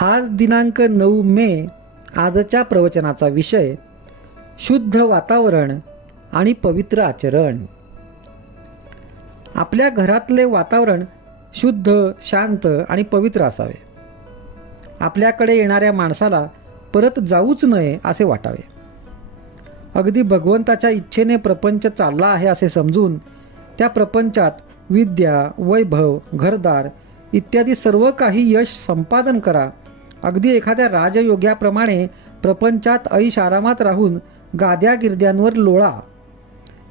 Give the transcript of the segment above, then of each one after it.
आज दिनांक 9 मे आजच्या प्रवचनाचा विषय शुद्ध वातावरण आणि पवित्र आचरण. आपल्या घरातले वातावरण शुद्ध, शांत आणि पवित्र असावे. आपल्याकडे येणाऱ्या माणसाला परत जाऊच नये असे वाटावे. अगदी भगवंताच्या इच्छेने प्रपंच चालला आहे असे समजून त्या प्रपंचात विद्या, वैभव, घरदार इत्यादी सर्व काही यश संपादन करा. अगदी एखाद्या राजयोग्याप्रमाणे प्रपंचात ऐश आरामात राहून गाद्या गिरद्यांवर लोळा.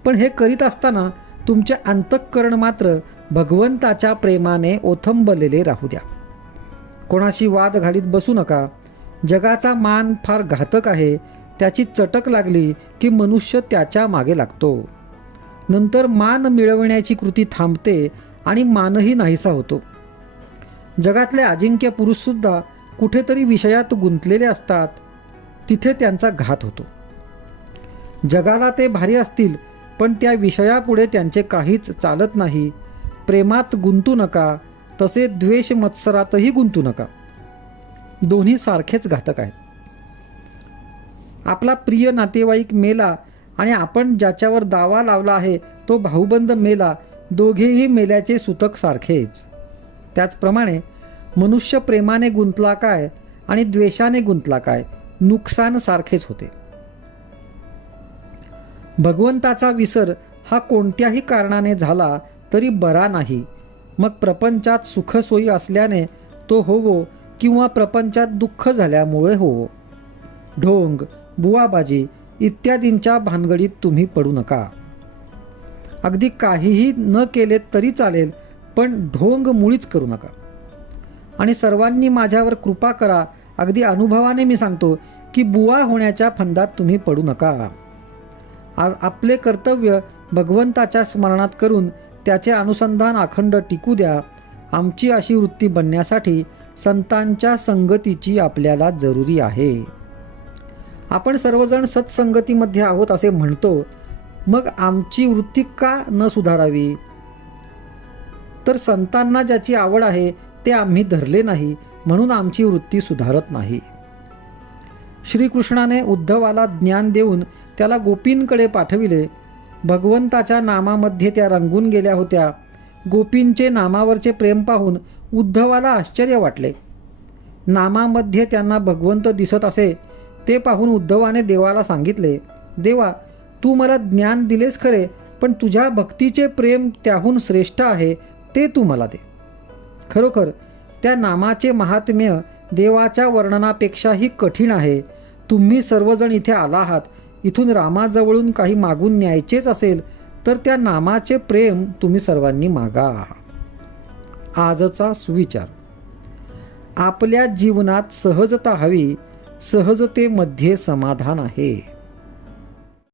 पण हे करीत असताना तुमचे अंतःकरण मात्र भगवंताच्या प्रेमाने ओथंबलेले राहू द्या. कोणाशी वाद घालीत बसू नका. जगाचा मान फार घातक आहे. त्याची चटक लागली की मनुष्य त्याच्या मागे लागतो. नंतर मान मिळवण्याची कृती थांबते आणि मानही नाहीसा होतो. जगातले अजिंक्य पुरुषसुद्धा कुठेतरी विषयात गुंतलेले असतात. तिथे त्यांचा घात होतो. जगाला ते भारी असतील पण त्या विषयापुढे त्यांचे काहीच चालत नाही. प्रेमात गुंतू नका, तसे द्वेष मत्सरातही गुंतू नका. दोन्ही सारखेच घातक आहेत. आपला प्रिय नातेवाईक मेला आणि आपण ज्याच्यावर दावा लावला आहे तो भाऊबंद मेला. दोघेही मेल्याचे सूतक सारखेच. त्याचप्रमाणे मनुष्य प्रेमाने गुंतला काय आणि द्वेषाने गुंतला काय, नुकसान सारखेच होते. भगवंताचा विसर हा कोणत्याही कारणाने झाला तरी बरा नाही. मग प्रपंचात सुखसोयी असल्याने तो होवो किंवा प्रपंचात दुःख झाल्यामुळे होवो. ढोंग, बुवाबाजी इत्यादींच्या भानगडीत तुम्ही पडू नका. अगदी काहीही न केले तरी चालेल, पण ढोंग मुळीच करू नका. आणि सर्वांनी माझ्यावर कृपा करा. अगदी अनुभवाने मी सांगतो की बुवा होण्याच्या फंदात तुम्ही पडू नका. आपले कर्तव्य भगवंताच्या स्मरणात करून त्याचे अनुसंधान अखंड टिकू द्या. आमची अशी वृत्ती बनण्यासाठी संतांच्या संगतीची आपल्याला जरुरी आहे. आपण सर्वजण सत्संगतीमध्ये आहोत असे म्हणतो, मग आमची वृत्ती का न सुधारावी? तर संतांना ज्याची आवड आहे ते आम्ही धरले नाही म्हणून आमची वृत्ती सुधारत नाही. श्रीकृष्णाने उद्धवाला ज्ञान देऊन त्याला गोपींकडे पाठविले. भगवंताच्या नामामध्ये त्या रंगून गेल्या होत्या. गोपींचे नामावरचे प्रेम पाहून उद्धवाला आश्चर्य वाटले. नामामध्ये त्यांना भगवंत दिसत असे ते पाहून उद्धवाने देवाला सांगितले, देवा, तू मला ज्ञान दिलेस खरे, पण तुझ्या भक्तीचे प्रेम त्याहून श्रेष्ठ आहे, ते तू मला दे. खरोखर त्या नामाचे महात्म्य देवाच्या वर्णनापेक्षाही कठीण आहे. तुम्ही सर्वजण इथे आला आहात. इथून रामाजवळून काही मागून न्यायचेच असेल तर त्या नामाचे प्रेम तुम्ही सर्वांनी मागा. आजचा सुविचार. आपल्या जीवनात सहजता हवी. सहजतेमध्ये समाधान आहे.